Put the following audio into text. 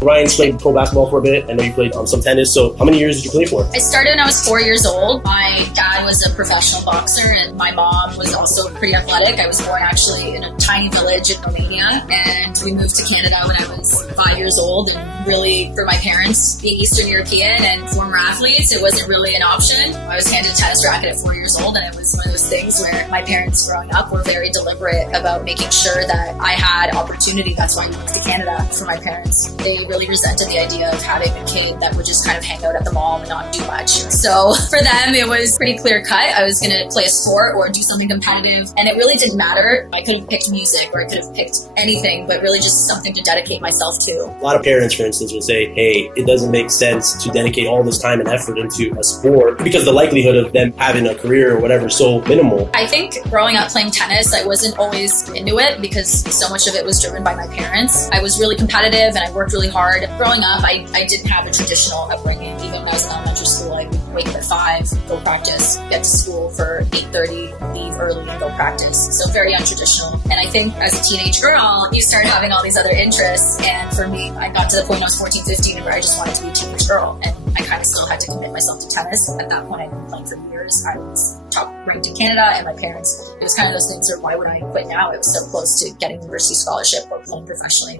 Ryan's played pro basketball for a bit. I know you played some tennis. So how many years did you play for? I started when I was 4 years old. My dad was a professional boxer and my mom was also pretty athletic. I was born actually in a tiny village in Romania, and we moved to Canada when I was 5 years old. And really, for my parents, being Eastern European and former athletes, it wasn't really an option. I was handed a tennis racket at 4 years old, and it was one of those things where my parents growing up were very deliberate about making sure that I had opportunity. That's why I moved to Canada. For my parents, they really resented the idea of having a kid that would just kind of hang out at the mall and not do much. So for them, it was pretty clear cut. I was going to play a sport or do something competitive, and it really didn't matter. I could have picked music or I could have picked anything, but really just something to dedicate myself to. A lot of parents, for instance, will say, hey, it doesn't make sense to dedicate all this time and effort into a sport because the likelihood of them having a career or whatever is so minimal. I think growing up playing tennis, I wasn't always into it because so much of it was driven by my parents. I was really competitive and I worked really hard. Growing up, I didn't have a traditional upbringing. Even when I was in elementary school, I would wake up at 5, go practice, get to school for 8:30, leave early and go practice. So very untraditional. And I think as a teenage girl, you start having all these other interests. And for me, I got to the point when I was 14, 15 where I just wanted to be a teenage girl. And I kind of still had to commit myself to tennis. At that point, I'd been playing for years. I was top ranked in Canada, and my parents, it was kind of those things where why would I quit now? It was so close to getting a university scholarship or playing professionally.